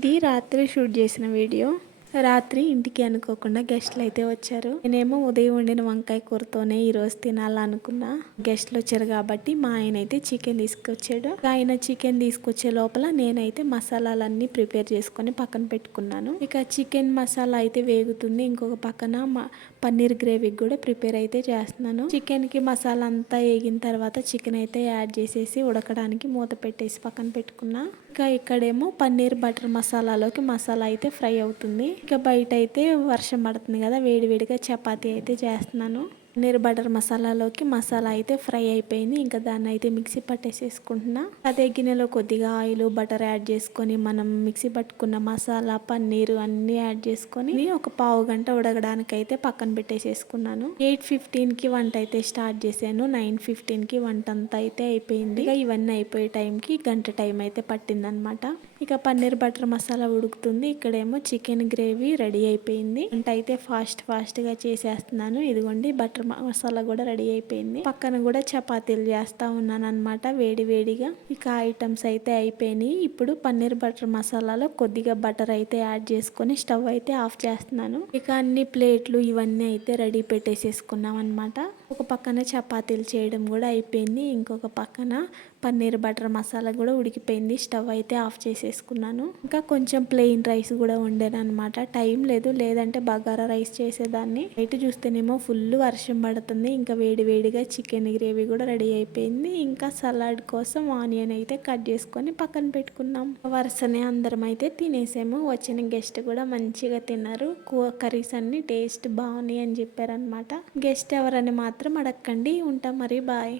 ఇది రాత్రి షూట్ చేసిన వీడియో. రాత్రి ఇంటికి అనుకోకుండా గెస్ట్లు అయితే వచ్చారు. నేనేమో ఉదయం వండిన వంకాయ కూరతోనే ఈరోజు తినాలనుకున్నా. గెస్ట్లు వచ్చారు కాబట్టి మా ఆయన అయితే చికెన్ తీసుకొచ్చాడు. ఆయన చికెన్ తీసుకొచ్చే లోపల నేనైతే మసాలాలన్నీ ప్రిపేర్ చేసుకొని పక్కన పెట్టుకున్నాను. ఇక చికెన్ మసాలా అయితే వేగుతుంది. ఇంకొక పక్కన పన్నీర్ గ్రేవీకి కూడా ప్రిపేర్ అయితే చేస్తున్నాను. చికెన్ కి మసాలా అంతా వేగిన తర్వాత చికెన్ అయితే యాడ్ చేసేసి ఉడకడానికి మూత పెట్టేసి పక్కన పెట్టుకున్నా. ఇక ఇక్కడేమో పన్నీర్ బటర్ మసాలాలోకి మసాలా అయితే ఫ్రై అవుతుంది. ఇక బయట అయితే వర్షం పడుతుంది కదా, వేడివేడిగా చపాతీ అయితే చేస్తున్నాను. పన్నీర్ బటర్ మసాలాలోకి మసాలా అయితే ఫ్రై అయిపోయింది. ఇంకా దాన్ని అయితే మిక్సీ పట్టేసేసుకుంటున్నా. అదే గిన్నెలో కొద్దిగా ఆయిల్ బటర్ యాడ్ చేసుకొని మనం మిక్సీ పట్టుకున్న మసాలా పన్నీర్ అన్ని యాడ్ చేసుకొని ఒక పావు గంట ఉడకడానికి అయితే పక్కన పెట్టేసేసుకున్నాను. 8:15కి వంట అయితే స్టార్ట్ చేశాను. 9:15కి వంట అంతా అయితే అయిపోయింది. ఇక ఇవన్నీ అయిపోయే టైంకి గంట టైం అయితే పట్టింది అనమాట. ఇక పన్నీర్ బటర్ మసాలా ఉడుకుతుంది. ఇక్కడేమో చికెన్ గ్రేవీ రెడీ అయిపోయింది. వంట అయితే ఫాస్ట్ గా చేసేస్తున్నాను. ఇదిగోండి బటర్ మసాలా కూడా రెడీ అయిపోయింది. పక్కన కూడా చపాతీలు చేస్తా ఉన్నాను అనమాట వేడిగా. ఇక ఐటమ్స్ అయితే అయిపోయినాయి. ఇప్పుడు పన్నీర్ బటర్ మసాలాలో కొద్దిగా బటర్ అయితే యాడ్ చేసుకొని స్టవ్ అయితే ఆఫ్ చేస్తున్నాను. ఇక అన్ని ప్లేట్లు ఇవన్నీ అయితే రెడీ పెట్టేసేసుకున్నాం అనమాట. ఒక పక్కన చపాతీలు చేయడం కూడా అయిపోయింది. ఇంకొక పక్కన పన్నీర్ బటర్ మసాలా కూడా ఉడికిపోయింది. స్టవ్ అయితే ఆఫ్ చేసేసుకున్నాను. ఇంకా కొంచెం ప్లెయిన్ రైస్ కూడా వండాను అనమాట. టైం లేదంటే బగారా రైస్ చేసేదాన్ని. బయట చూస్తేనేమో ఫుల్ వర్షం పడుతుంది. ఇంకా వేడిగా చికెన్ గ్రేవీ కూడా రెడీ అయిపోయింది. ఇంకా సలాడ్ కోసం ఆనియన్ అయితే కట్ చేసుకొని పక్కన పెట్టుకున్నాం. వరుసనే అందరం అయితే తినేసాము. వచ్చిన గెస్ట్ కూడా మంచిగా తిన్నారు. కర్రీస్ అన్ని టేస్ట్ బాగున్నాయి అని చెప్పారనమాట. గెస్ట్ ఎవరని మాత్రం అడగండి. ఉంటాం మరి, బాయ్.